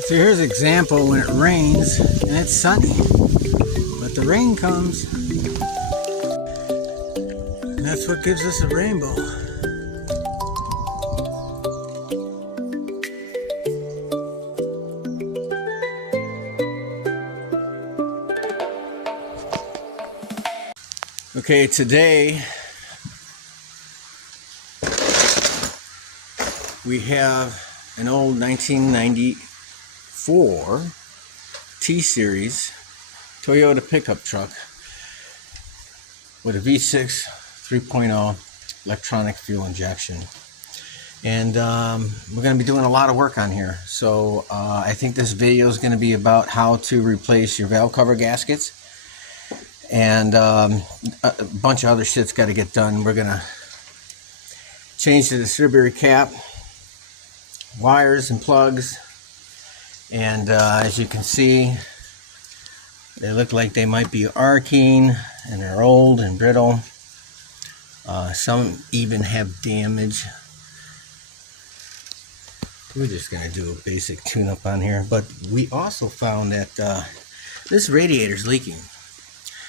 So here's an example when it rains and it's sunny, but the rain comes, and that's what gives us a rainbow. Okay, today we have an old 1994 T-Series Toyota pickup truck with a V6 3.0 electronic fuel injection. And we're going to be doing a lot of work on here. So I think this video is going to be about how to replace your valve cover gaskets. And a bunch of other shit's got to get done. We're going to change the distributor cap, wires and plugs, and as you can see, they look like they might be arcing, and they're old and brittle. Some even have damage. We're just going to do a basic tune-up on here, but we also found that this radiator is leaking.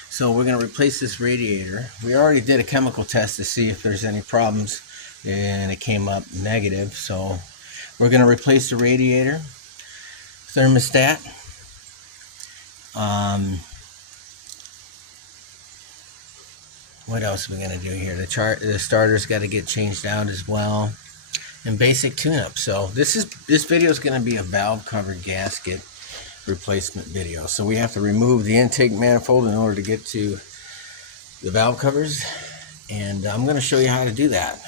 So we're going to replace this radiator. We already did a chemical test to see if there's any problems, and it came up negative. So we're going to replace the radiator, thermostat. What else are we going to do here? The starter's got to get changed out as well, and basic tune-up. So this video is going to be a valve cover gasket replacement video. So we have to remove the intake manifold in order to get to the valve covers, and I'm going to show you how to do that.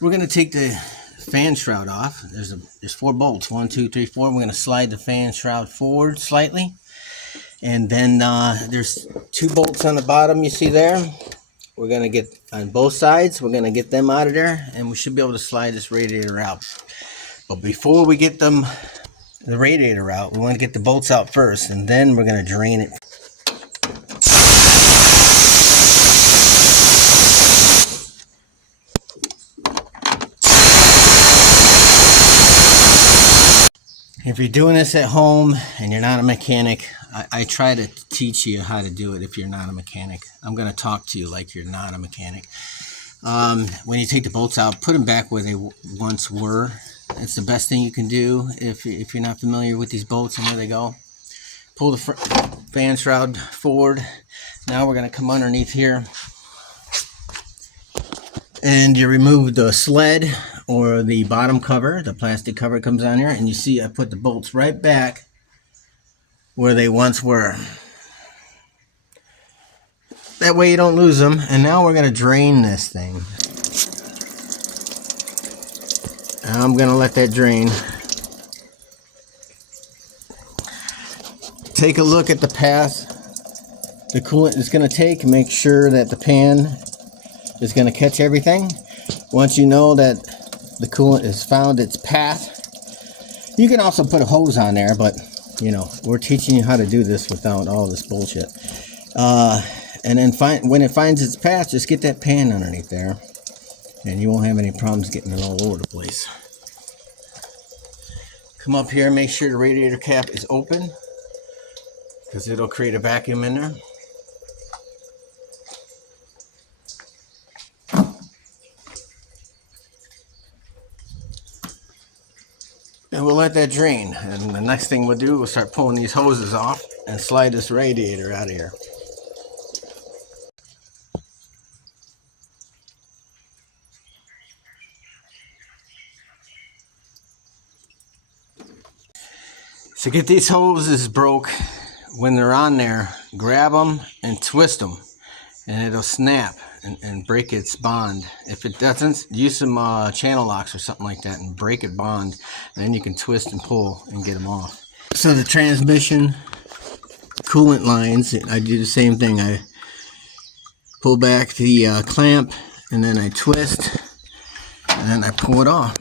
We're going to take the fan shroud off. There's 4 bolts, 1, 2, 3, 4. We're going to slide the fan shroud forward slightly, and then there's 2 bolts on the bottom you see there. We're going to get on both sides. We're going to get them out of there, and we should be able to slide this radiator out. But before we get the radiator out, we want to get the bolts out first, and then we're going to drain it. If you're doing this at home and you're not a mechanic, I try to teach you how to do it if you're not a mechanic. I'm going to talk to you like you're not a mechanic. When you take the bolts out, put them back where they once were. It's the best thing you can do if you're not familiar with these bolts and where they go. Pull the fan shroud forward. Now we're going to come underneath here, and you remove the sled or the bottom cover. The plastic cover comes on here, and you see I put the bolts right back where they once were. That way you don't lose them. And now we're going to drain this thing. I'm going to let that drain. Take a look at the path the coolant is going to take. Make sure that the pan is going to catch everything. Once you know that the coolant has found its path, you can also put a hose on there, but you know, we're teaching you how to do this without all this bullshit. And then when it finds its path, just get that pan underneath there, and you won't have any problems getting it all over the place. Come up here, make sure the radiator cap is open, because it'll create a vacuum in there. And we'll let that drain, and the next thing we'll do, we'll start pulling these hoses off and slide this radiator out of here. To get these hoses broke, when they're on there, grab them and twist them, and it'll snap and break its bond. If it doesn't, use some channel locks or something like that and break it bond, and then you can twist and pull and get them off. So the transmission coolant lines, I do the same thing. I pull back the clamp, and then I twist, and then I pull it off.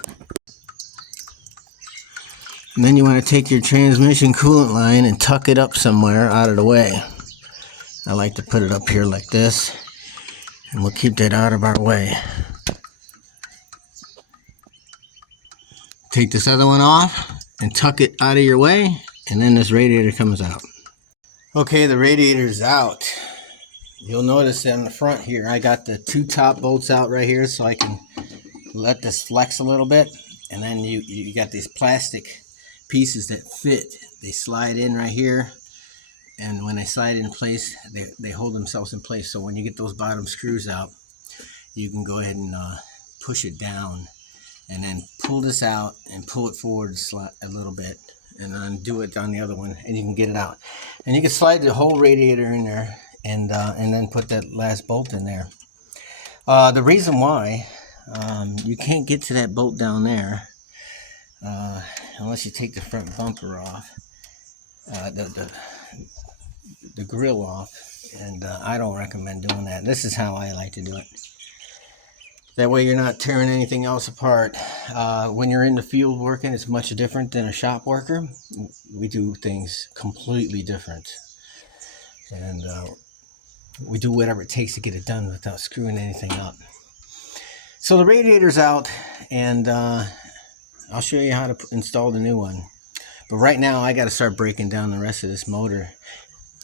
And then you want to take your transmission coolant line and tuck it up somewhere out of the way. I like to put it up here like this, and we'll keep that out of our way. Take this other one off, and tuck it out of your way, and then this radiator comes out. Okay, the radiator's out. You'll notice on the front here, I got the 2 top bolts out right here so I can let this flex a little bit. And then you got these plastic pieces that fit. They slide in right here. And when they slide in place, they hold themselves in place. So when you get those bottom screws out, you can go ahead and push it down. And then pull this out and pull it forward a little bit. And then do it on the other one, and you can get it out. And you can slide the whole radiator in there, and then put that last bolt in there. The reason why you can't get to that bolt down there unless you take the front bumper off, the grill off, and I don't recommend doing that. This is how I like to do it. That way you're not tearing anything else apart. When you're in the field working, it's much different than a shop worker. We do things completely different. And we do whatever it takes to get it done without screwing anything up. So the radiator's out, and I'll show you how to install the new one. But right now, I got to start breaking down the rest of this motor.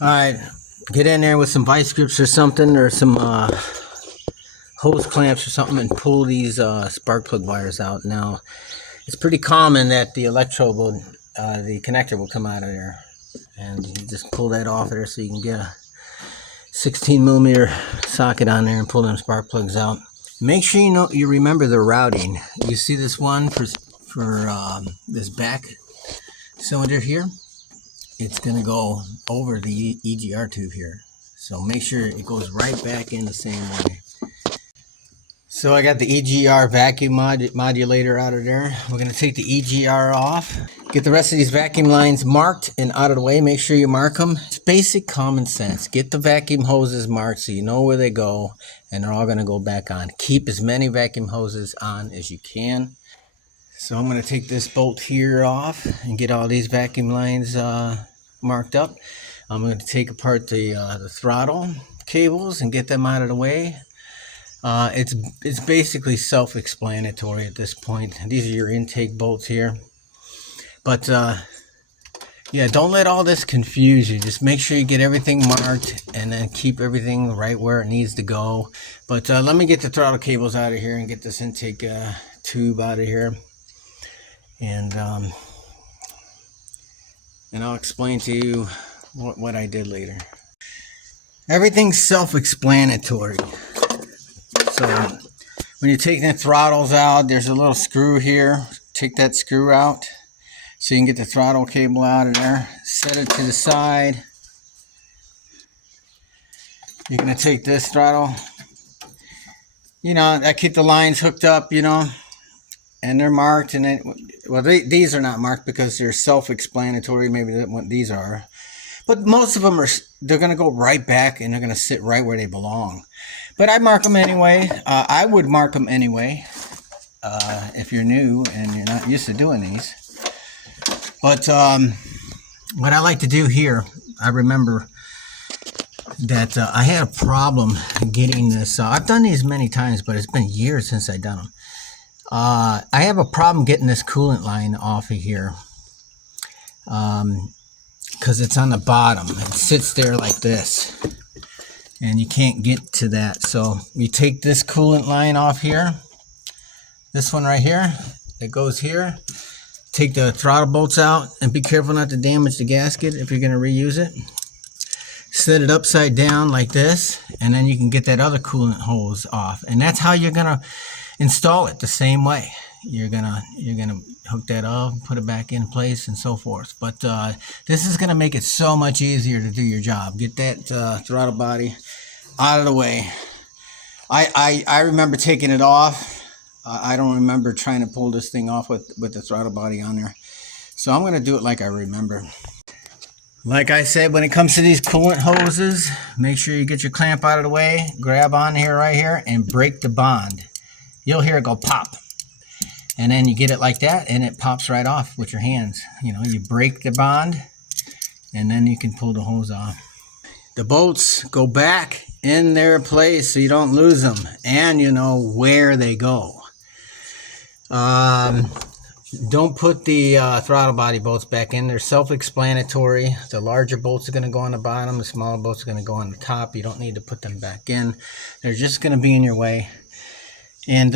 All right, get in there with some vice grips or something, or some hose clamps or something, and pull these spark plug wires out. Now, it's pretty common that the electrode will, the connector will come out of there, and you just pull that off there so you can get a 16 millimeter socket on there and pull them spark plugs out. Make sure you remember the routing. You see this one for this back cylinder here. It's going to go over the EGR tube here, so make sure it goes right back in the same way. So I got the EGR vacuum modulator out of there. We're going to take the EGR off. Get the rest of these vacuum lines marked and out of the way. Make sure you mark them. It's basic common sense. Get the vacuum hoses marked so you know where they go, and they're all going to go back on. Keep as many vacuum hoses on as you can. So I'm going to take this bolt here off and get all these vacuum lines marked up. I'm going to take apart the throttle cables and get them out of the way. It's basically self-explanatory at this point. These are your intake bolts here. But yeah, don't let all this confuse you. Just make sure you get everything marked, and then keep everything right where it needs to go. But let me get the throttle cables out of here and get this intake tube out of here. And I'll explain to you what I did later. Everything's self-explanatory. So when you're taking the throttles out, there's a little screw here. Take that screw out so you can get the throttle cable out of there. Set it to the side. You're going to take this throttle. You know, I keep the lines hooked up, you know, and they're marked. And then, well, these are not marked because they're self-explanatory. Maybe that's what these are. But most of them they're going to go right back, and they're going to sit right where they belong. But I mark them anyway. I would mark them anyway if you're new and you're not used to doing these. But what I like to do here, I remember that I had a problem getting this. I've done these many times, but it's been years since I've done them. I have a problem getting this coolant line off of here because it's on the bottom. It sits there like this, and you can't get to that. So you take this coolant line off here, this one right here, that goes here. Take the throttle bolts out, and be careful not to damage the gasket if you're going to reuse it. Set it upside down like this, and then you can get that other coolant hose off. And that's how you're going to install it, the same way. You're gonna hook that up, put it back in place, and so forth. But this is gonna make it so much easier to do your job. Get that throttle body out of the way. I remember taking it off. I don't remember trying to pull this thing off with the throttle body on there. So I'm gonna do it like I remember. Like I said, when it comes to these coolant hoses, make sure you get your clamp out of the way, grab on here right here, and break the bond. You'll hear it go pop. And then you get it like that, and it pops right off with your hands. You know, you break the bond, and then you can pull the hose off. The bolts go back in their place so you don't lose them, and you know where they go. Don't put the throttle body bolts back in. They're self-explanatory. The larger bolts are going to go on the bottom. The smaller bolts are going to go on the top. You don't need to put them back in. They're just going to be in your way. And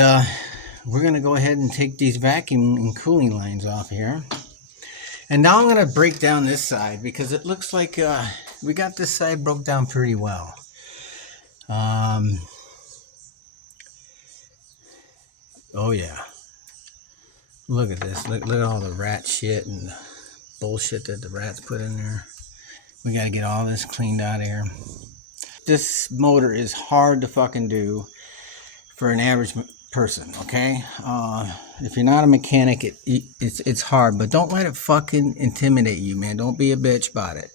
we're going to go ahead and take these vacuum and cooling lines off here. And now I'm going to break down this side because it looks like we got this side broke down pretty well. Oh yeah. Look at this. Look at all the rat shit and bullshit that the rats put in there. We got to get all this cleaned out of here. This motor is hard to fucking do for an average person, okay? If you're not a mechanic, it's hard, but don't let it fucking intimidate you, man. Don't be a bitch about it.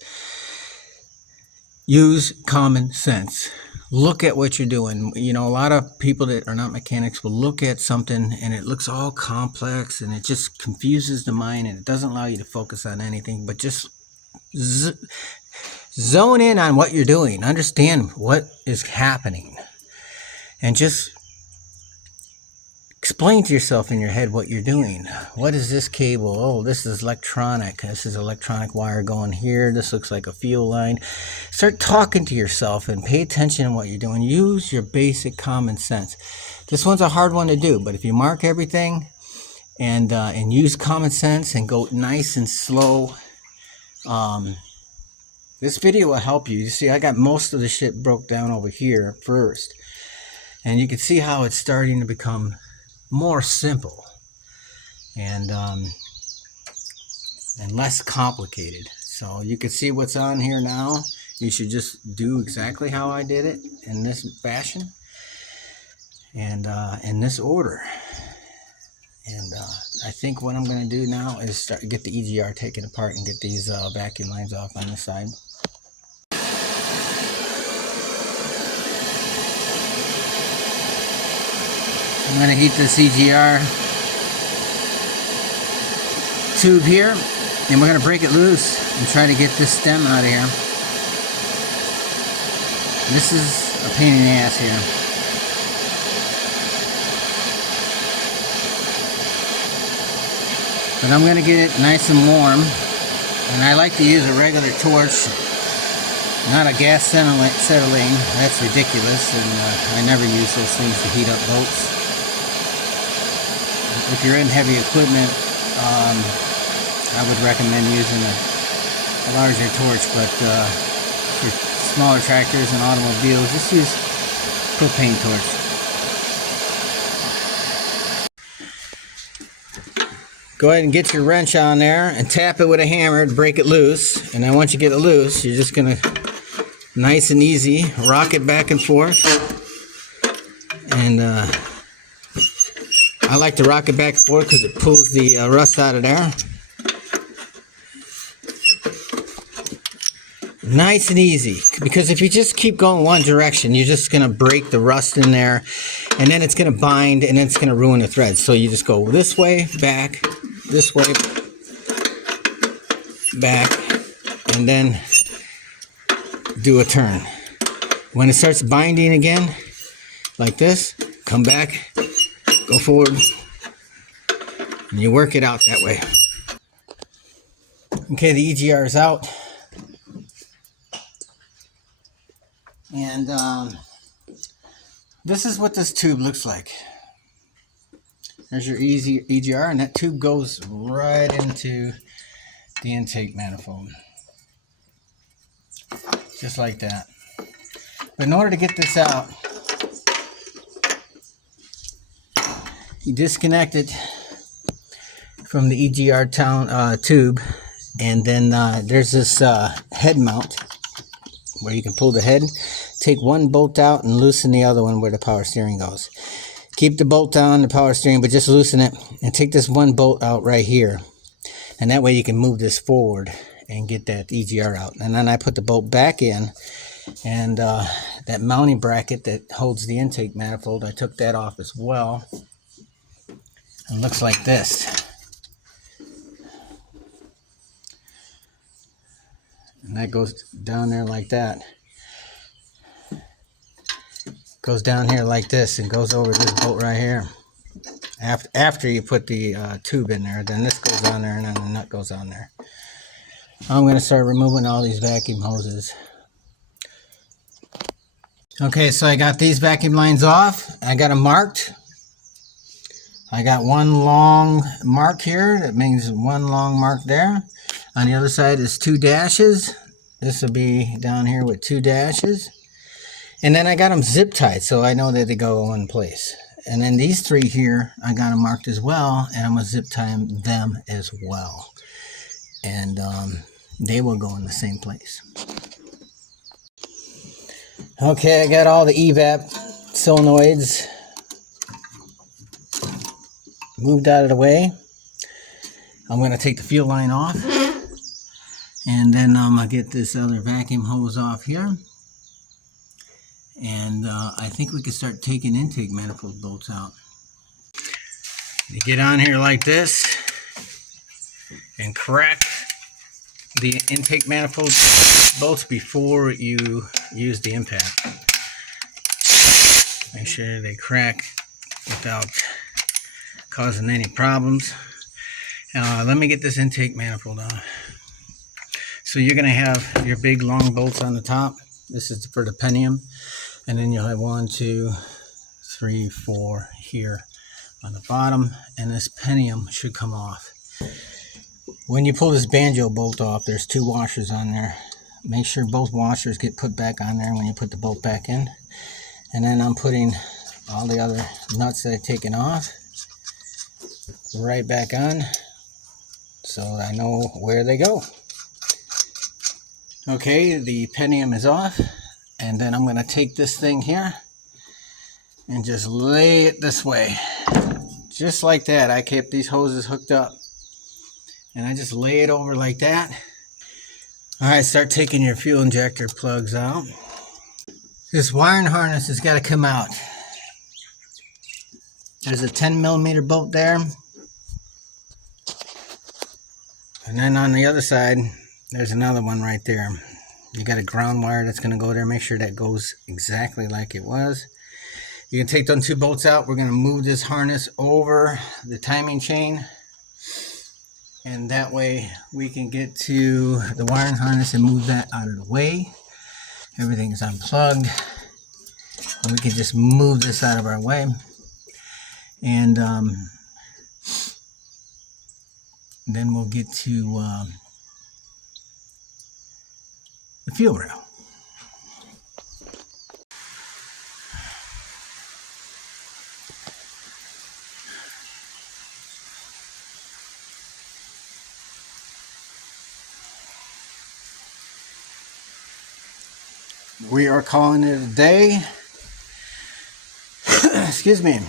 Use common sense. Look at what you're doing. You know, a lot of people that are not mechanics will look at something and it looks all complex and it just confuses the mind and it doesn't allow you to focus on anything, but just zone in on what you're doing. Understand what is happening and just explain to yourself in your head what you're doing. What is this cable? Oh, this is electronic. This is electronic wire going here. This looks like a fuel line. Start talking to yourself and pay attention to what you're doing. Use your basic common sense. This one's a hard one to do, but if you mark everything and use common sense and go nice and slow, this video will help you. You see, I got most of the shit broke down over here first, and you can see how it's starting to become more simple and less complicated. So you can see what's on here now. You should just do exactly how I did it in this fashion and in this order. And I think what I'm going to do now is get the EGR taken apart and get these vacuum lines off on this side. I'm going to heat this EGR tube here, and we're going to break it loose and try to get this stem out of here. This is a pain in the ass here. But I'm going to get it nice and warm, and I like to use a regular torch, not a gas acetylene. That's ridiculous, and I never use those things to heat up boats. If you're in heavy equipment, I would recommend using a larger torch, but for smaller tractors and automobiles, just use propane torch. Go ahead and get your wrench on there and tap it with a hammer to break it loose. And then once you get it loose, you're just going to nice and easy rock it back and forth. And I like to rock it back and forth because it pulls the rust out of there. Nice and easy, because if you just keep going one direction, you're just going to break the rust in there, and then it's going to bind, and then it's going to ruin the threads. So you just go this way, back, this way, back, and then do a turn. When it starts binding again, like this, come back, go forward, and you work it out that way. Okay, the EGR is out. And this is what this tube looks like. There's your EGR, and that tube goes right into the intake manifold. Just like that. But in order to get this out, you disconnect it from the EGR tube, and then there's this head mount where you can pull the head, take one bolt out and loosen the other one where the power steering goes. Keep the bolt on the power steering, but just loosen it and take this one bolt out right here. And that way you can move this forward and get that EGR out. And then I put the bolt back in, and that mounting bracket that holds the intake manifold, I took that off as well. And it looks like this. And that goes down there like that. Goes down here like this and goes over this bolt right here. after you put the tube in there. Then this goes on there, and then the nut goes on there. I'm going to start removing all these vacuum hoses. Okay, so I got these vacuum lines off. I got them marked. I got one long mark here. That means one long mark there. On the other side is 2 dashes. This will be down here with 2 dashes. And then I got them zip tied, so I know that they go in place. And then these 3 here, I got them marked as well, and I'm going to zip tie them as well. And they will go in the same place. Okay, I got all the evap solenoids moved out of the way. I'm going to take the fuel line off, and then I'm going to get this other vacuum hose off here. And I think we can start taking intake manifold bolts out. You get on here like this and crack the intake manifold bolts before you use the impact. Make sure they crack without causing any problems. Let me get this intake manifold on. So you're going to have your big long bolts on the top. This is for the pinion. And then you'll have 1, 2, 3, 4 here on the bottom. And this pinion should come off. When you pull this banjo bolt off, there's 2 washers on there. Make sure both washers get put back on there when you put the bolt back in. And then I'm putting all the other nuts that I've taken off right back on, so I know where they go. Okay, the pinion is off, and then I'm going to take this thing here and just lay it this way. Just like that. I kept these hoses hooked up, and I just lay it over like that. Alright, start taking your fuel injector plugs out. This wiring harness has got to come out. There's a 10mm bolt there. And then on the other side, there's another one right there. You got a ground wire that's going to go there. Make sure that goes exactly like it was. You can take those 2 bolts out. We're going to move this harness over the timing chain. And that way we can get to the wiring harness and move that out of the way. Everything is unplugged. And we can just move this out of our way. And then we'll get to the fuel rail. We are calling it a day. Excuse me.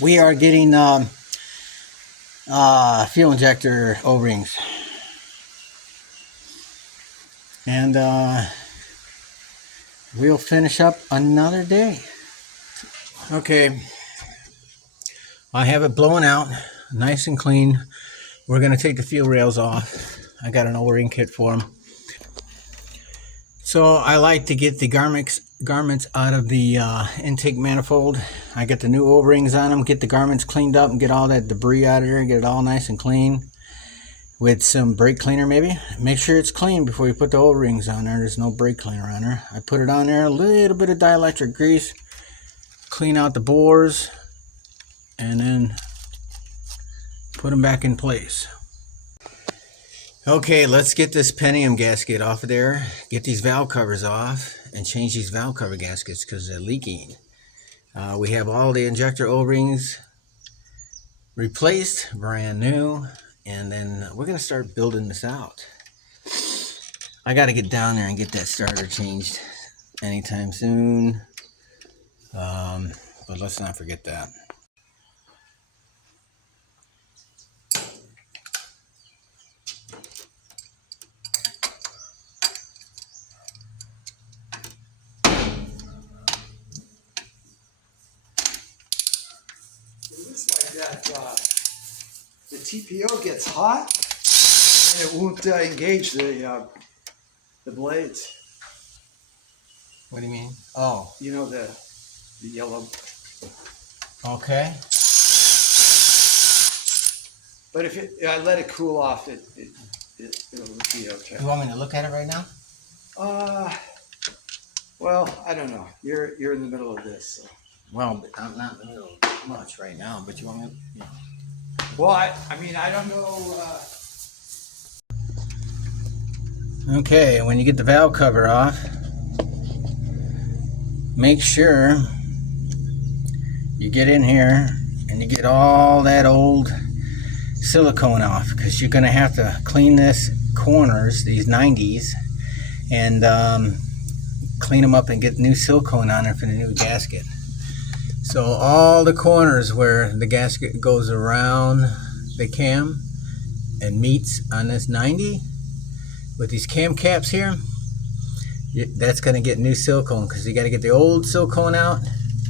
We are getting fuel injector O-rings. And we'll finish up another day. Okay. I have it blown out, nice and clean. We're going to take the fuel rails off. I got an O-ring kit for them. So I like to get the garments out of the intake manifold. I get the new O-rings on them, get the garments cleaned up and get all that debris out of there, get it all nice and clean with some brake cleaner maybe. Make sure it's clean before you put the O-rings on there. There's no brake cleaner on there. I put it on there, a little bit of dielectric grease, clean out the bores, and then put them back in place. Okay, let's get this pinion gasket off of there, get these valve covers off, and change these valve cover gaskets because they're leaking. We have all the injector O-rings replaced, brand new, and then we're going to start building this out. I got to get down there and get that starter changed anytime soon, but let's not forget that. The TPO gets hot and it won't engage the blades. What do you mean? Oh. You know, the yellow. Okay. But if I let it cool off, it'll be okay. You want me to look at it right now? Well, I don't know. You're in the middle of this. So. Well, I'm not in the middle of much right now, but you want me to? Well, I mean, I don't know. Okay, when you get the valve cover off, make sure you get in here and you get all that old silicone off, because you're going to have to clean this corners, these 90s, and clean them up and get new silicone on it for the new gasket. So all the corners where the gasket goes around the cam and meets on this 90 with these cam caps here, that's going to get new silicone, because you got to get the old silicone out,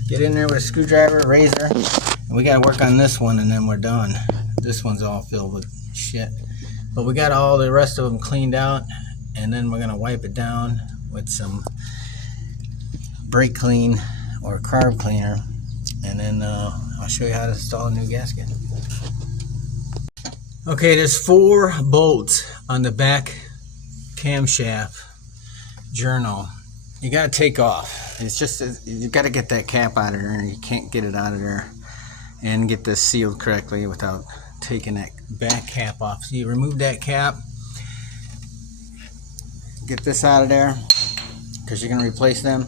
get in there with a screwdriver, razor, and we got to work on this one and then we're done. This one's all filled with shit, but we got all the rest of them cleaned out, and then we're going to wipe it down with some brake clean or carb cleaner, and then I'll show you how to install a new gasket. Okay, there's 4 bolts on the back camshaft journal. You got to take off. It's just, you got to get that cap out of there, and you can't get it out of there and get this sealed correctly without taking that back cap off. So you remove that cap, get this out of there, because you're going to replace them.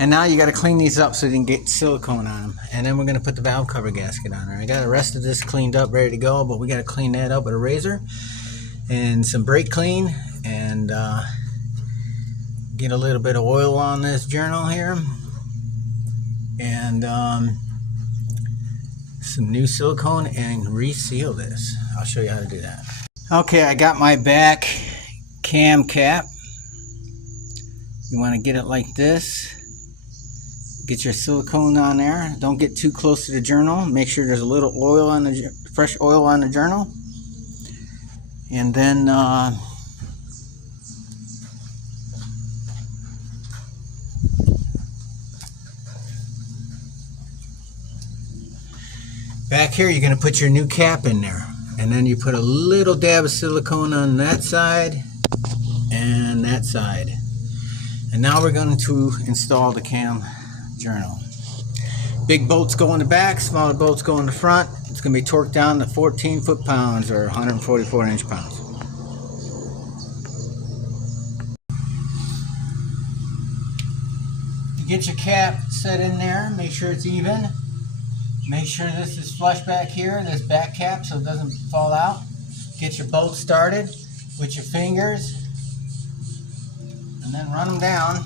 And now you got to clean these up so you can get silicone on them. And then we're going to put the valve cover gasket on there. I got the rest of this cleaned up, ready to go, but we got to clean that up with a razor and some brake clean, and get a little bit of oil on this journal here, and some new silicone, and reseal this. I'll show you how to do that. Okay, I got my back cam cap. You want to get it like this. Get your silicone on there. Don't get too close to the journal. Make sure there's a little oil on the fresh oil on the journal. And then back here, you're going to put your new cap in there. And then you put a little dab of silicone on that side and that side. And now we're going to install the cam journal. Big bolts go in the back, smaller bolts go in the front. It's going to be torqued down to 14 foot-pounds or 144 inch-pounds. You get your cap set in there, make sure it's even. Make sure this is flush back here, this back cap, so it doesn't fall out. Get your bolts started with your fingers, and then run them down.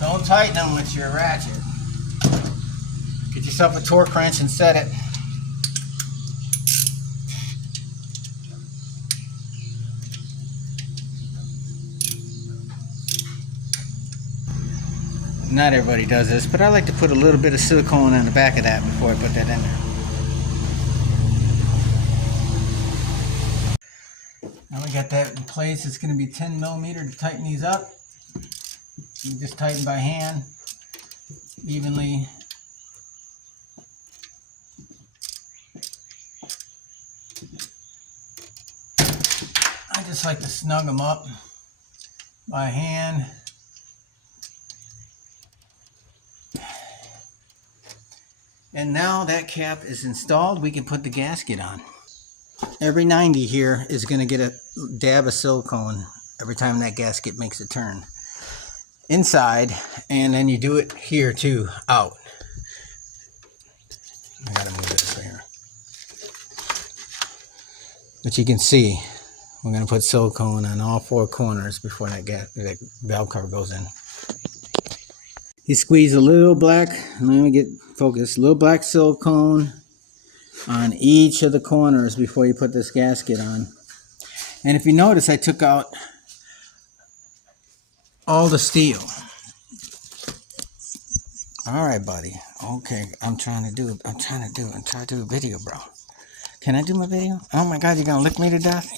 Don't tighten them with your ratchet. Get yourself a torque wrench and set it. Not everybody does this, but I like to put a little bit of silicone on the back of that before I put that in there. Now we got that in place. It's going to be 10 millimeter to tighten these up. You just tighten by hand evenly. I just like to snug them up by hand. And now that cap is installed, we can put the gasket on. Every 90 here is going to get a dab of silicone every time that gasket makes a turn inside, and then you do it here too, out. I gotta move this right here. But you can see we're going to put silicone on all 4 corners before that valve cover goes in. You squeeze a little black, let me get focused, a little black silicone on each of the corners before you put this gasket on. And if you notice, I took out all the steel. All right, buddy. Okay, I'm trying to do a video, bro. Can I do my video? Oh my God, you're gonna lick me to death?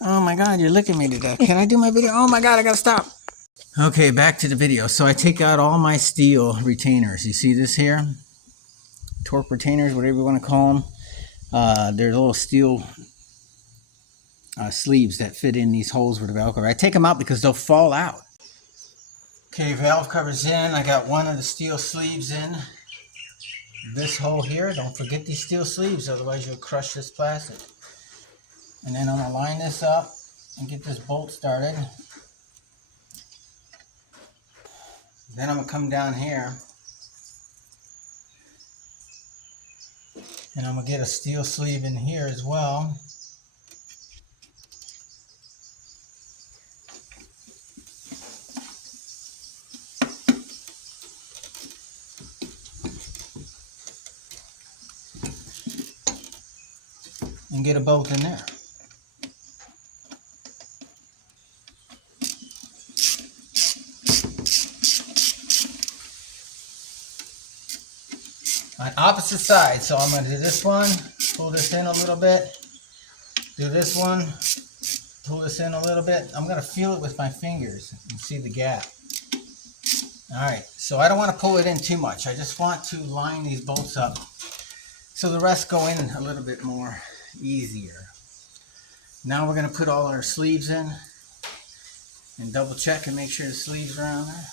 Oh my God, you're licking me to death. Can I do my video? Oh my God, I gotta stop. Okay, back to the video. So I take out all my steel retainers. You see this here? Torque retainers, whatever you want to call them. They're little steel sleeves that fit in these holes with the valve cover. I take them out because they'll fall out. Okay, valve cover's in. I got one of the steel sleeves in this hole here. Don't forget these steel sleeves, otherwise you'll crush this plastic. And then I'm gonna line this up and get this bolt started. Then I'm gonna come down here and I'm gonna get a steel sleeve in here as well. And get a bolt in there. On opposite sides, so I'm going to do this one, pull this in a little bit, do this one, pull this in a little bit. I'm going to feel it with my fingers and see the gap. Alright, so I don't want to pull it in too much. I just want to line these bolts up so the rest go in a little bit more easier. Now we're going to put all our sleeves in and double check and make sure the sleeves are on there.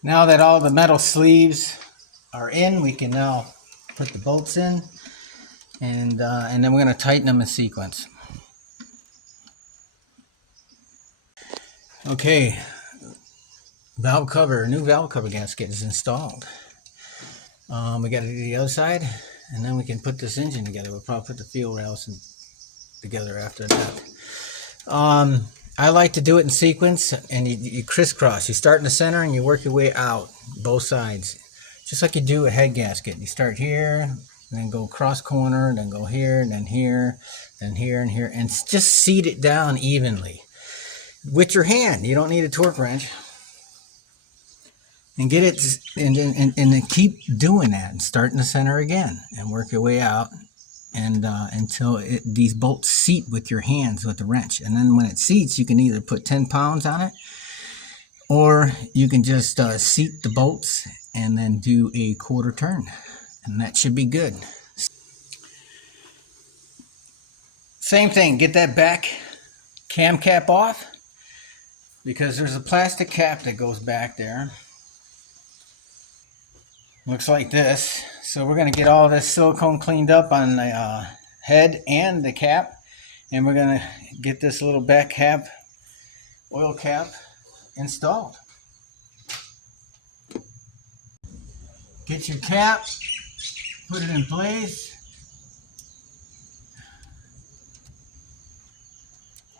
Now that all the metal sleeves are in, we can now put the bolts in, and then we're going to tighten them in sequence. Okay, valve cover, new valve cover gasket is installed. We got to do the other side, and then we can put this engine together. We'll probably put the fuel rails together after that. I like to do it in sequence, and you crisscross. You start in the center and you work your way out both sides, just like you do a head gasket. You start here, and then go cross corner, then go here, and then here, then here and here, and just seat it down evenly with your hand. You don't need a torque wrench. And get it, and then keep doing that, and start in the center again, and work your way out, and until these bolts seat with your hands with the wrench. And then when it seats, you can either put 10 pounds on it, or you can just seat the bolts and then do a quarter turn, and that should be good. Same thing, get that back cam cap off, because there's a plastic cap that goes back there. Looks like this. So we're going to get all this silicone cleaned up on the head and the cap, and we're going to get this little back cap, oil cap, installed. Get your cap, put it in place.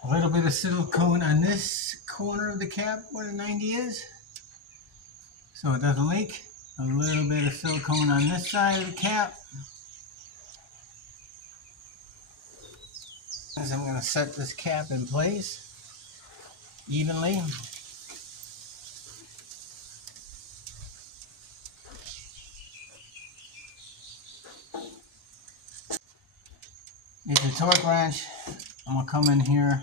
A little bit of silicone on this corner of the cap where the 90 is, so it doesn't leak. A little bit of silicone on this side of the cap. As I'm going to set this cap in place evenly. Get the torque wrench. I'm going to come in here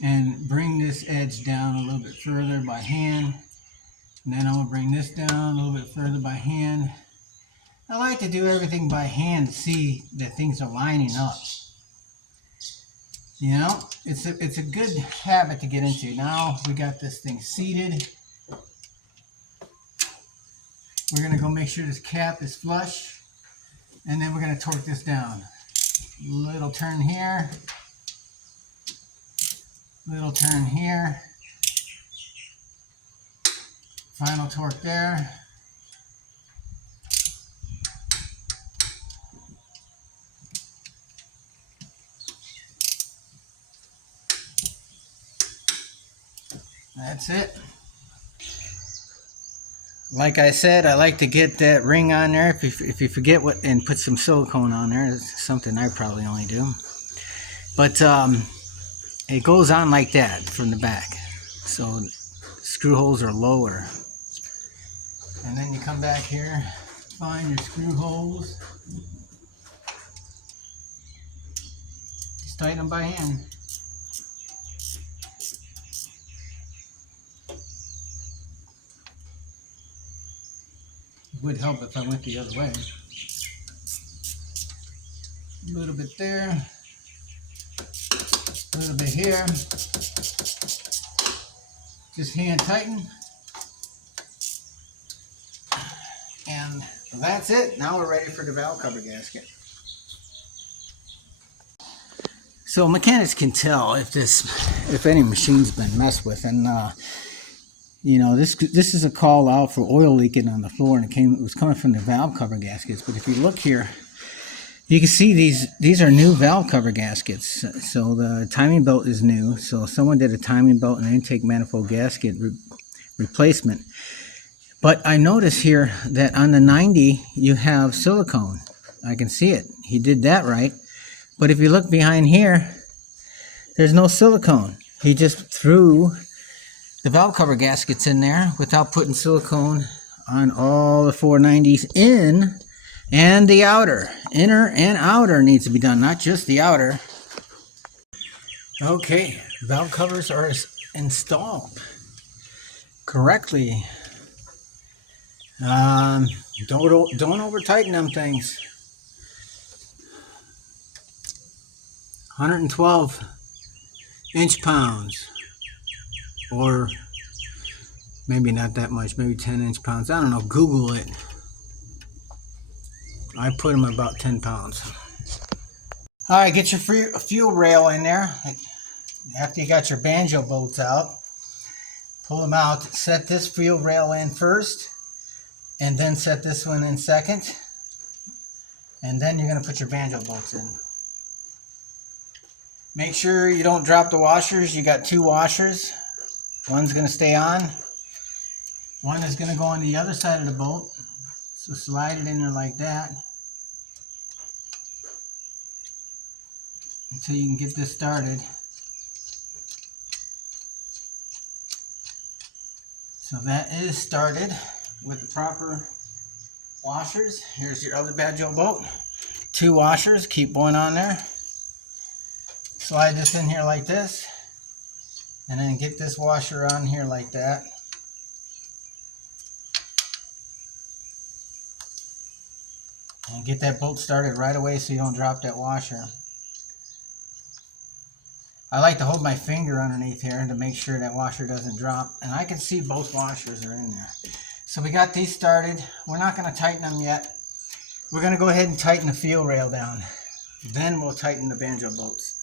and bring this edge down a little bit further by hand. And then I'm going to bring this down a little bit further by hand. I like to do everything by hand to see that things are lining up. You know, it's a good habit to get into. Now we got this thing seated. We're going to go make sure this cap is flush. And then we're going to torque this down. Little turn here. Little turn here. Final torque there. That's it. Like I said, I like to get that ring on there. If you forget what, and put some silicone on there, it's something I probably only do. But it goes on like that from the back. So screw holes are lower. And then you come back here, find your screw holes. Just tighten them by hand. It would help if I went the other way. A little bit there, a little bit here. Just hand tighten. And that's it. Now we're ready for the valve cover gasket. So mechanics can tell if any machine's been messed with, and you know, this is a call out for oil leaking on the floor, and it was coming from the valve cover gaskets. But if you look here, you can see these are new valve cover gaskets. So the timing belt is new. So someone did a timing belt and intake manifold gasket replacement. But I notice here that on the 90 you have silicone. I can see it. He did that right. But if you look behind here, there's no silicone. He just threw the valve cover gaskets in there without putting silicone on all the 490s in, and the outer. Inner and outer needs to be done, not just the outer. Okay, valve covers are installed correctly. Don't over tighten them things. 112 inch-pounds, or maybe not that much, maybe 10 inch-pounds. I don't know. Google it. I put them about 10 pounds. All right, get your fuel rail in there. After you got your banjo bolts out, pull them out. Set this fuel rail in first, and then set this one in second. And then you're going to put your banjo bolts in. Make sure you don't drop the washers. You got 2 washers. One's going to stay on. One is going to go on the other side of the bolt. So slide it in there like that until you can get this started. So that is started with the proper washers. Here's your other banjo bolt. 2 washers. Keep one on there. Slide this in here like this, and then get this washer on here like that. And get that bolt started right away so you don't drop that washer. I like to hold my finger underneath here to make sure that washer doesn't drop, and I can see both washers are in there. So we got these started. We're not going to tighten them yet. We're going to go ahead and tighten the fuel rail down. Then we'll tighten the banjo bolts.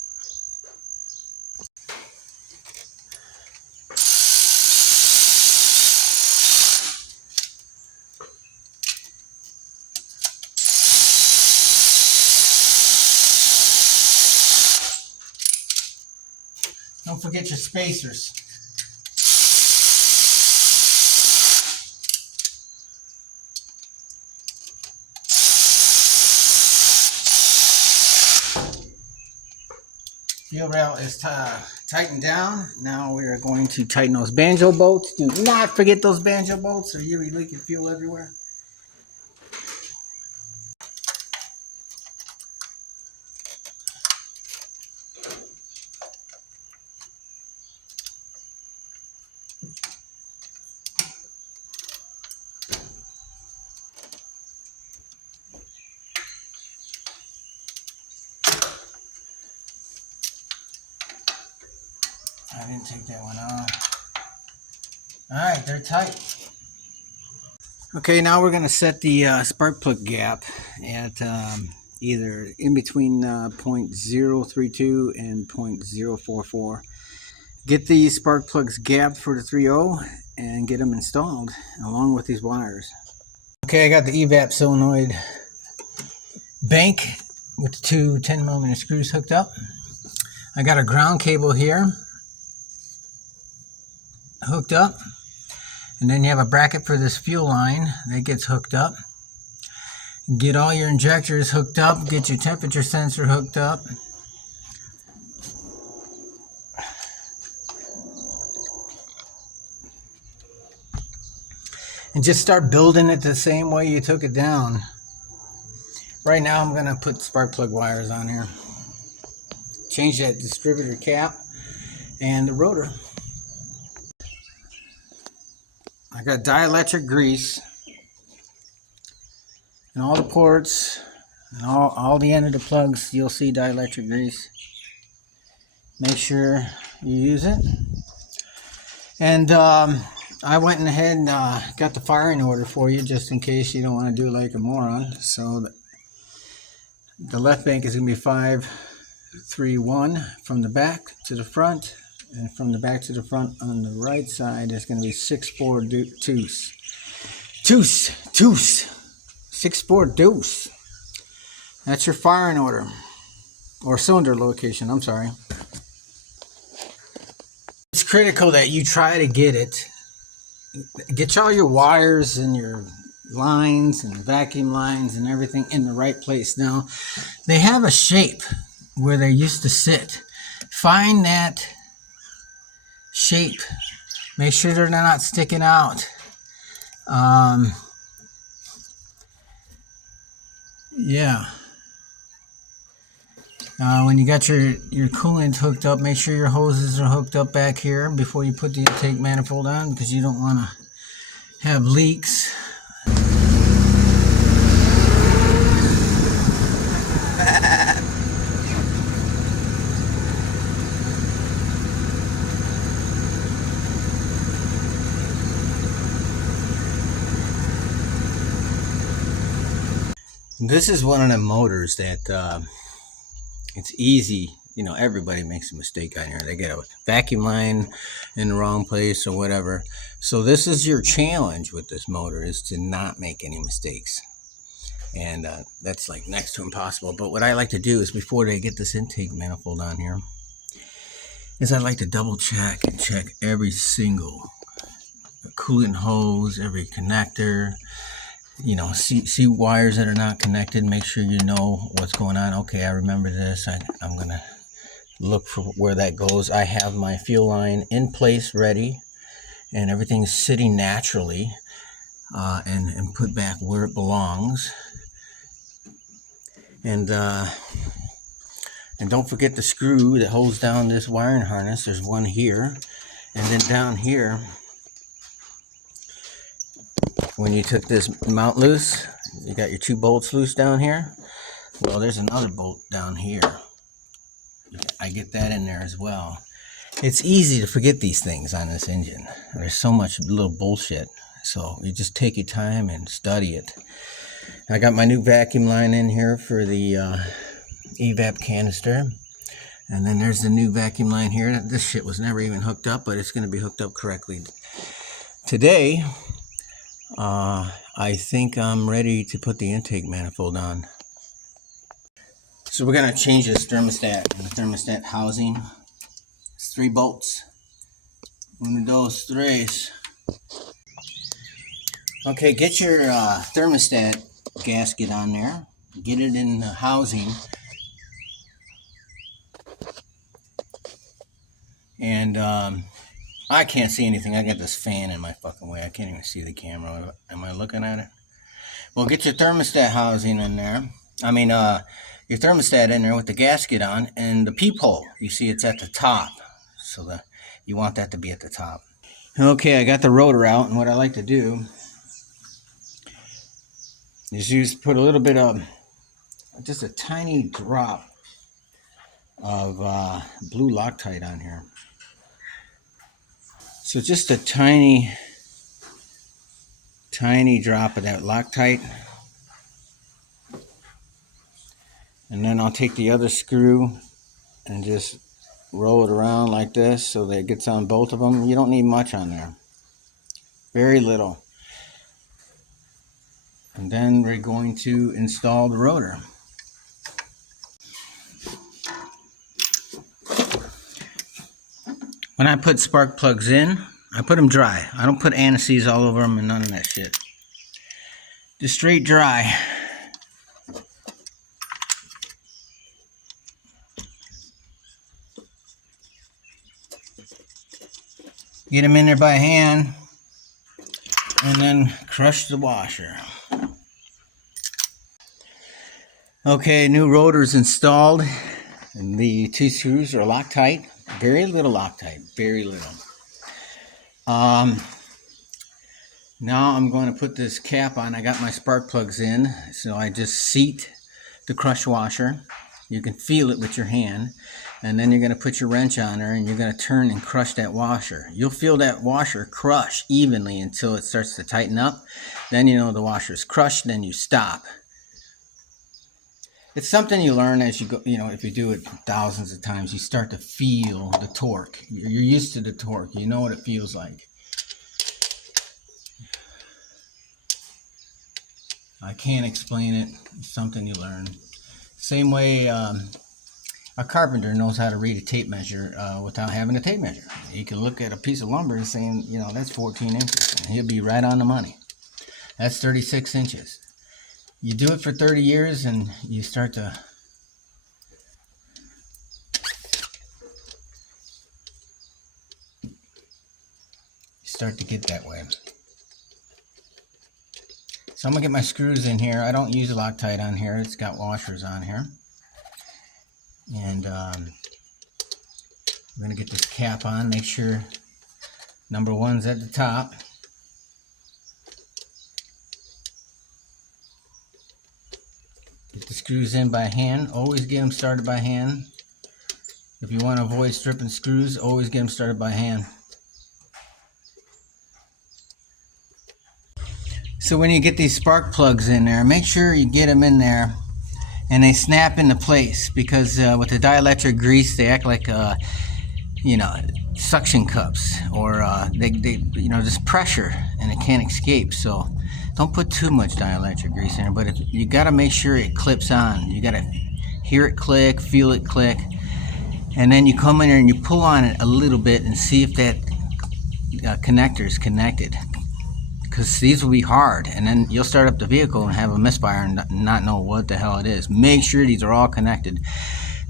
Don't forget your spacers. Fuel rail is tightened down. Now we are going to tighten those banjo bolts. Do not forget those banjo bolts, or you'll be leaking fuel everywhere. I didn't take that one off. Alright, they're tight. Okay, now we're going to set the spark plug gap at either in between 0.032 and 0.044. Get these spark plugs gapped for the 3.0 and get them installed along with these wires. Okay, I got the evap solenoid bank with the 2 10mm screws hooked up. I got a ground cable here. hooked up. And then you have a bracket for this fuel line that gets hooked up. Get all your injectors hooked up. Get your temperature sensor hooked up. And just start building it the same way you took it down. Right now I'm going to put spark plug wires on here. Change that distributor cap and the rotor. I got dielectric grease and all the ports and all the end of the plugs. You'll see dielectric grease. Make sure you use it. And I went ahead and got the firing order for you just in case you don't want to do like a moron. So the left bank is going to be 5, 3, 1 from the back to the front. And from the back to the front on the right side is going to be 6, 4, deuce. Deuce. 6, 4, deuce. That's your firing order. Or cylinder location, I'm sorry. It's critical that you try to get all your wires and your lines and vacuum lines and everything in the right place. Now, they have a shape where they used to sit. Find that shape. Make sure they're not sticking out. Yeah. When you got your coolant hooked up, make sure your hoses are hooked up back here before you put the intake manifold on, because you don't want to have leaks. This is one of the motors that it's easy. You know, everybody makes a mistake on here. They get a vacuum line in the wrong place or whatever. So this is your challenge with this motor, is to not make any mistakes. And that's like next to impossible. But what I like to do is, before they get this intake manifold on here, is I like to double check and check every single coolant hose, every connector. You know, see wires that are not connected. Make sure you know what's going on. Okay, I remember this. I'm going to look for where that goes. I have my fuel line in place, ready, and everything's sitting naturally and put back where it belongs. And don't forget the screw that holds down this wiring harness. There's one here, and then down here, when you took this mount loose, you got your 2 bolts loose down here. Well, there's another bolt down here. I get that in there as well. It's easy to forget these things on this engine. There's so much little bullshit. So you just take your time and study it. I got my new vacuum line in here for the evap canister. And then there's the new vacuum line here. This shit was never even hooked up, but it's going to be hooked up correctly today. I think I'm ready to put the intake manifold on. So we're going to change this thermostat and the thermostat housing. It's 3 bolts. 1, 2, 3. Okay, get your thermostat gasket on there. Get it in the housing. And I can't see anything. I got this fan in my fucking way. I can't even see the camera. Am I looking at it? Well, get your thermostat housing in there. I mean, your thermostat in there with the gasket on, and the peephole. You see it's at the top. So you want that to be at the top. Okay, I got the rotor out, and what I like to do is put a little bit of, just a tiny drop of blue Loctite on here. So just a tiny drop of that Loctite. And then I'll take the other screw and just roll it around like this so that it gets on both of them. You don't need much on there. Very little. And then we're going to install the rotor. When I put spark plugs in, I put them dry. I don't put anise all over them and none of that shit. Just straight dry. Get them in there by hand and then crush the washer. Okay, new rotor's installed. And the two screws are Loctite. Very little Loctite. Very little. Now I'm going to put this cap on. I got my spark plugs in, so I just seat the crush washer. You can feel it with your hand, and then you're going to put your wrench on there and you're going to turn and crush that washer. You'll feel that washer crush evenly until it starts to tighten up. Then you know the washer's crushed, then you stop. It's something you learn as you go, you know, if you do it thousands of times, you start to feel the torque. You're used to the torque. You know what it feels like. I can't explain it. It's something you learn. Same way a carpenter knows how to read a tape measure without having a tape measure. He can look at a piece of lumber and saying, you know, that's 14 inches. And he'll be right on the money. That's 36 inches. You do it for 30 years and you start to get that way. So I'm going to get my screws in here. I don't use Loctite on here. It's got washers on here. And I'm going to get this cap on. Make sure number one's at the top. Get the screws in by hand. Always get them started by hand. If you want to avoid stripping screws, always get them started by hand. So when you get these spark plugs in there, make sure you get them in there and they snap into place, because with the dielectric grease, they act like you know, suction cups, or they you know, just pressure and it can't escape. So don't put too much dielectric grease in there, but you got to make sure it clips on. You got to hear it click, feel it click, and then you come in there and you pull on it a little bit and see if that connector is connected. Because these will be hard, and then you'll start up the vehicle and have a misfire and not know what the hell it is. Make sure these are all connected.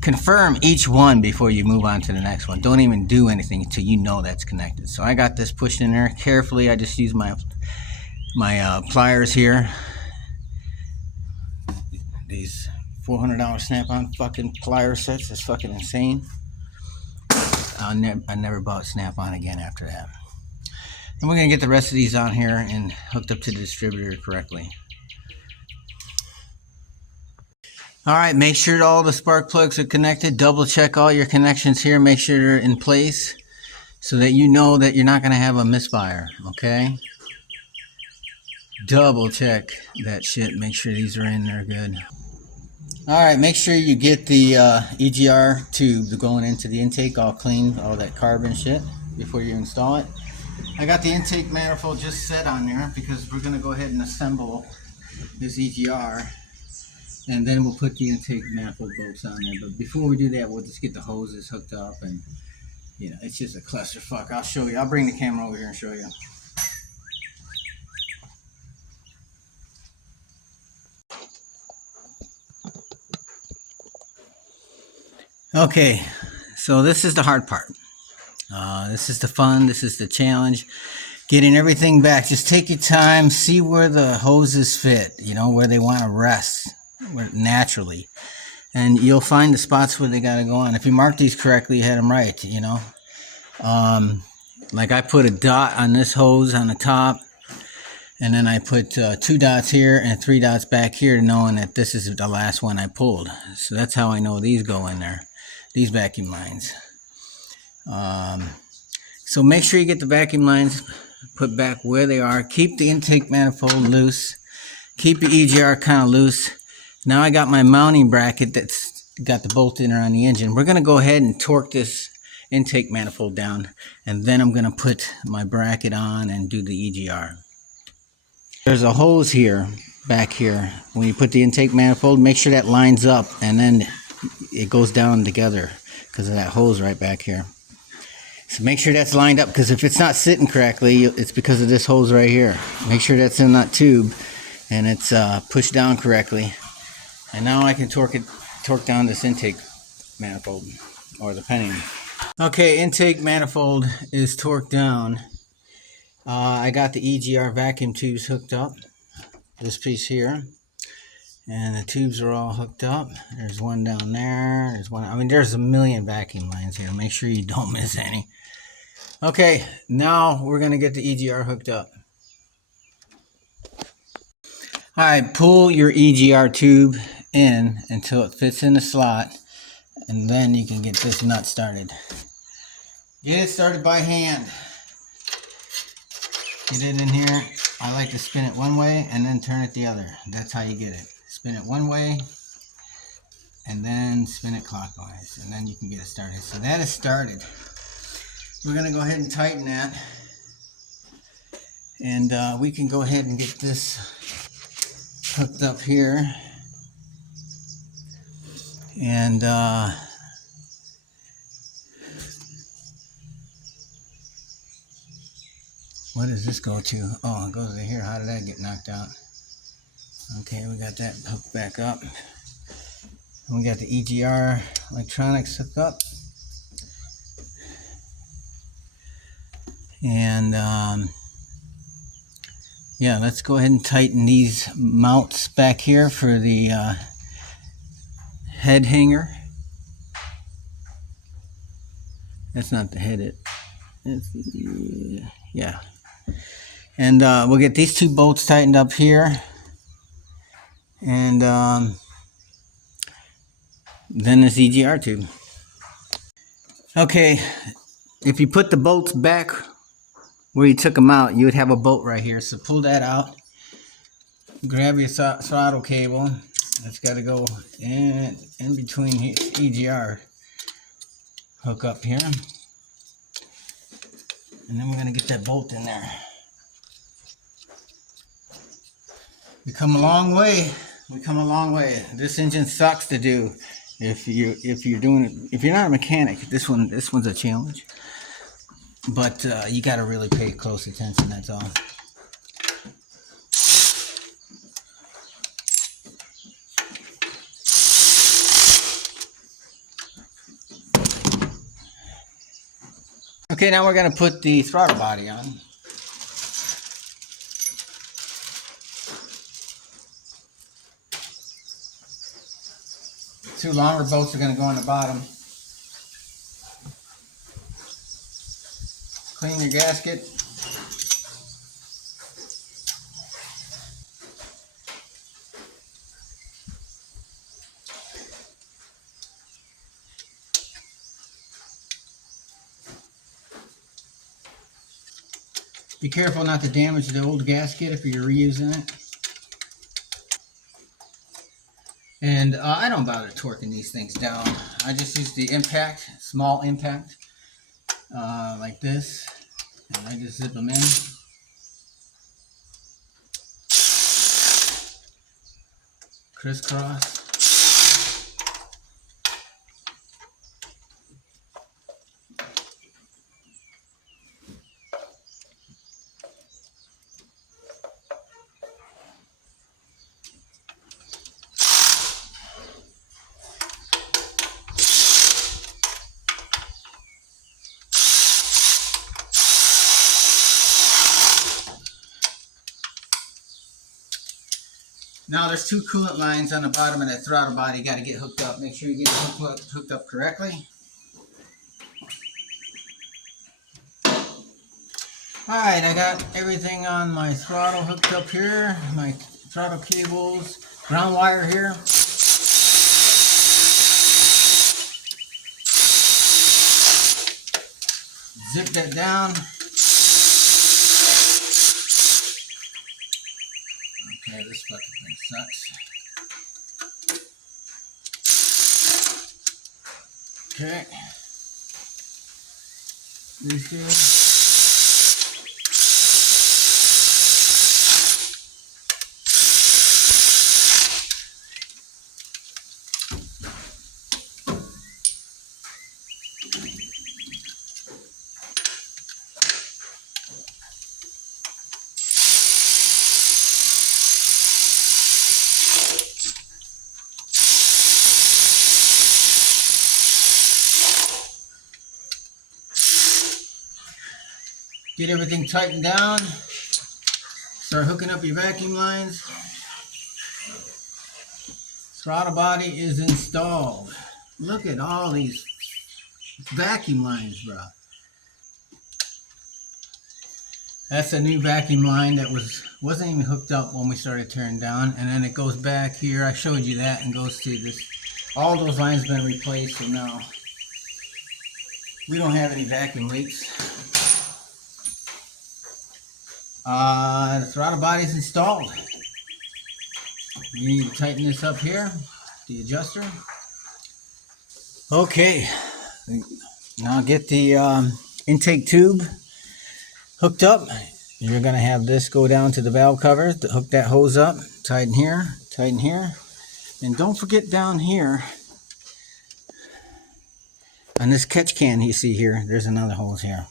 Confirm each one before you move on to the next one. Don't even do anything until you know that's connected. So I got this pushed in there carefully. I just use my pliers here. These $400 Snap-on fucking plier sets is fucking insane. I never bought Snap-on again after that. And we're going to get the rest of these on here and hooked up to the distributor correctly. Alright, make sure all the spark plugs are connected. Double check all your connections here. Make sure they're in place so that you know that you're not going to have a misfire. Okay? Double check that shit. Make sure these are in there good. Alright, make sure you get the EGR tube going into the intake all clean, all that carbon shit, before you install it. I got the intake manifold just set on there because we're going to go ahead and assemble this EGR, and then we'll put the intake manifold bolts on there. But before we do that, we'll just get the hoses hooked up, and you know, it's just a clusterfuck. I'll show you. I'll bring the camera over here and show you. Okay, so this is the hard part. This is the fun. This is the challenge. Getting everything back. Just take your time. See where the hoses fit. You know, where they want to rest naturally. And you'll find the spots where they got to go on. If you mark these correctly, you had them right, you know. Like I put a dot on this hose on the top. And then I put 2 dots here and 3 dots back here, knowing that this is the last one I pulled. So that's how I know these go in there. These vacuum lines. So make sure you get the vacuum lines put back where they are. Keep the intake manifold loose. Keep the EGR kind of loose. Now I got my mounting bracket that's got the bolt in there on the engine. We're going to go ahead and torque this intake manifold down, and then I'm going to put my bracket on and do the EGR. There's a hose here, back here. When you put the intake manifold, make sure that lines up, and then it goes down together because of that hose right back here. So make sure that's lined up, because if it's not sitting correctly, it's because of this hose right here. Make sure that's in that tube and it's pushed down correctly. And now I can torque down this intake manifold, or the penning. Okay, intake manifold is torqued down. I got the EGR vacuum tubes hooked up. This piece here. And the tubes are all hooked up. There's one down there. There's one. I mean, there's a million vacuum lines here. Make sure you don't miss any. Okay, now we're going to get the EGR hooked up. All right, pull your EGR tube in until it fits in the slot, and then you can get this nut started. Get it started by hand. Get it in here. I like to spin it one way and then turn it the other. That's how you get it. Spin it one way and then spin it clockwise, and then you can get it started. So that is started. We're going to go ahead and tighten that, and we can go ahead and get this hooked up here. And what does this go to? Oh, it goes to here. How did that get knocked out? Okay, we got that hooked back up. And we got the EGR electronics hooked up. And yeah, let's go ahead and tighten these mounts back here for the head hanger. That's not the head, yeah. And we'll get these two bolts tightened up here. And then this EGR tube. Okay, if you put the bolts back where you took them out, you would have a bolt right here. So pull that out. Grab your throttle cable. It's got to go in between EGR hook up here. And then we're going to get that bolt in there. We come a long way. We come a long way. This engine sucks to do. If you're doing it, if you're not a mechanic, this one's a challenge. But you got to really pay close attention. That's all. Okay, now we're going to put the throttle body on. Two longer bolts are going to go on the bottom. Clean your gasket. Be careful not to damage the old gasket if you're reusing it. And I don't bother torquing these things down. I just use the impact, small impact, like this. And I just zip them in. Crisscross. Now there's two coolant lines on the bottom of that throttle body. You got to get hooked up. Make sure you get it hooked up correctly. Alright, I got everything on my throttle hooked up here. My throttle cables, ground wire here. Zip that down. Okay, this fucking thing sucks. Okay. These here. Get everything tightened down. Start hooking up your vacuum lines. Throttle body is installed. Look at all these vacuum lines, bro. That's a new vacuum line that wasn't even hooked up when we started tearing down, and then it goes back here. I showed you that, and goes to this. All those lines have been replaced, so now we don't have any vacuum leaks. The throttle body is installed. You need to tighten this up here, the adjuster. Okay, now get the intake tube hooked up. You're going to have this go down to the valve cover to hook that hose up. Tighten here, and don't forget down here on this catch can you see here, there's another hose here.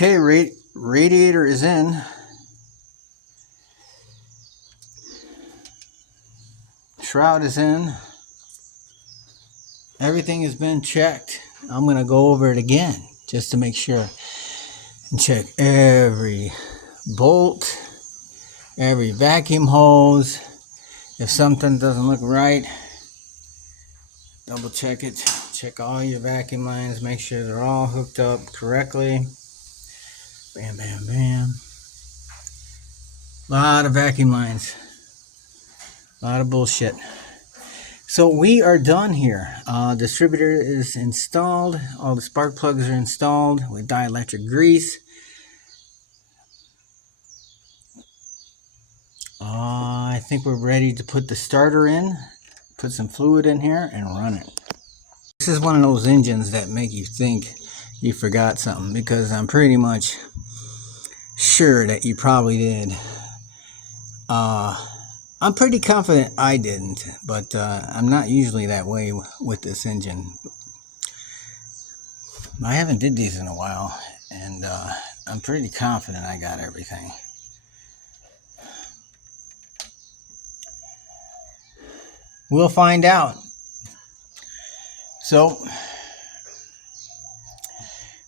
Okay, radiator is in. Shroud is in. Everything has been checked. I'm going to go over it again just to make sure and check every bolt, every vacuum hose. If something doesn't look right, double check it. Check all your vacuum lines, make sure they're all hooked up correctly. Bam, bam, bam. A lot of vacuum lines. A lot of bullshit. So we are done here. Distributor is installed. All the spark plugs are installed with dielectric grease. I think we're ready to put the starter in. Put some fluid in here and run it. This is one of those engines that make you think you forgot something, because I'm pretty much sure that you probably did. I'm pretty confident I didn't, but I'm not usually that way with this engine. I haven't did these in a while, and I'm pretty confident I got everything. We'll find out. So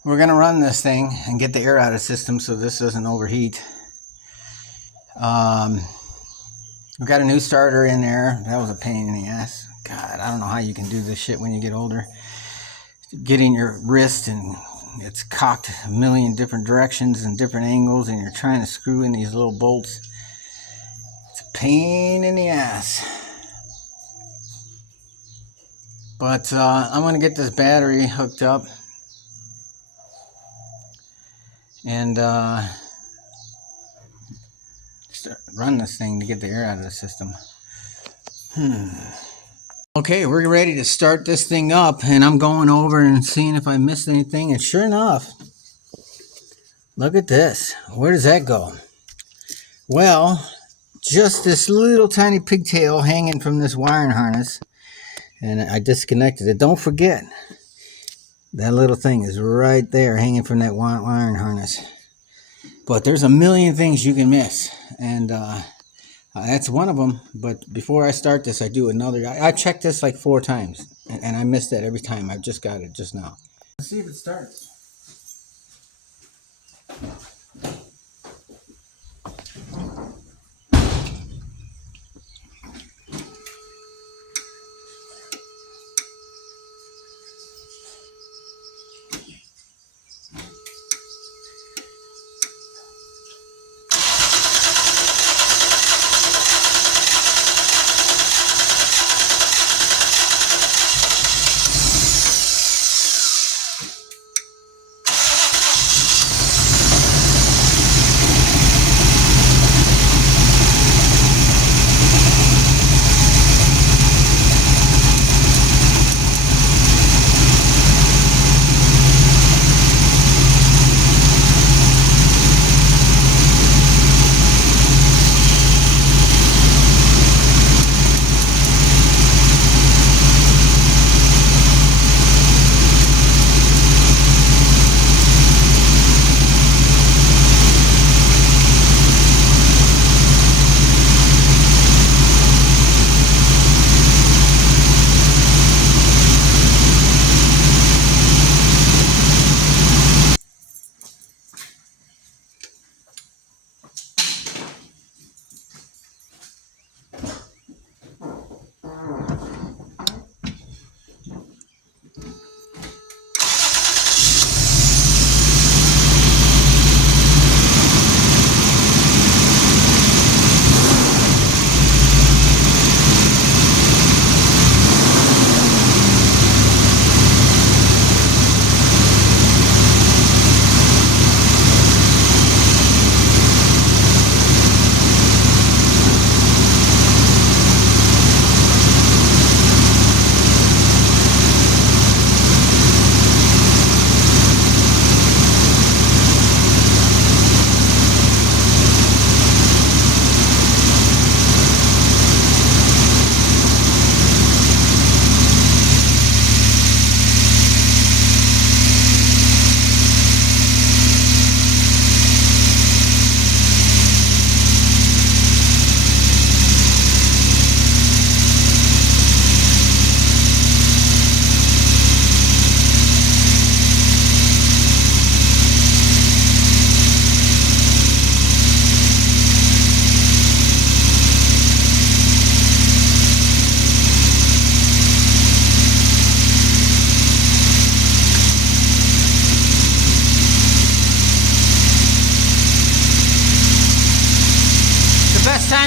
we're going to run this thing and get the air out of the system so this doesn't overheat. We've got a new starter in there. That was a pain in the ass. God, I don't know how you can do this shit when you get older. Get in your wrist and it's cocked a million different directions and different angles, and you're trying to screw in these little bolts. It's a pain in the ass. But I'm going to get this battery hooked up and run this thing to get the air out of the system. Okay, we're ready to start this thing up, and I'm going over and seeing if I missed anything, and sure enough, look at this. Where does that go? Well, just this little tiny pigtail hanging from this wiring harness, and I disconnected it. Don't forget, that little thing is right there hanging from that wiring harness. But there's a million things you can miss, and that's one of them. But before I start this, I do another. I checked this like 4 times, and I missed that every time. I've just got it just now. Let's see if it starts.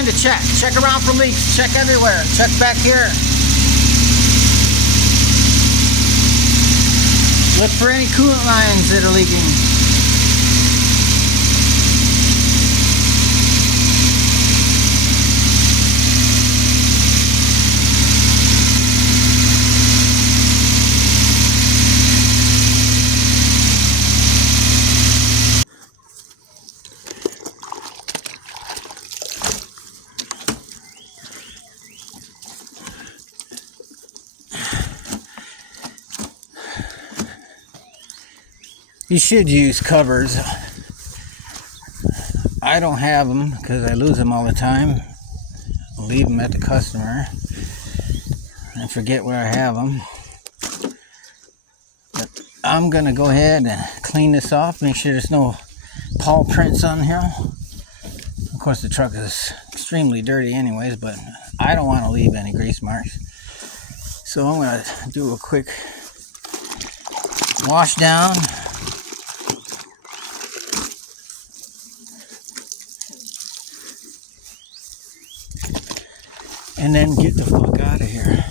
time to check. Check around for leaks. Check everywhere. Check back here. Look for any coolant lines that are leaking. You should use covers. I don't have them because I lose them all the time. I leave them at the customer and forget where I have them. But I'm gonna go ahead and clean this off, make sure there's no paw prints on here. Of course the truck is extremely dirty anyways, but I don't want to leave any grease marks. So I'm gonna do a quick wash down. And then get the fuck out of here.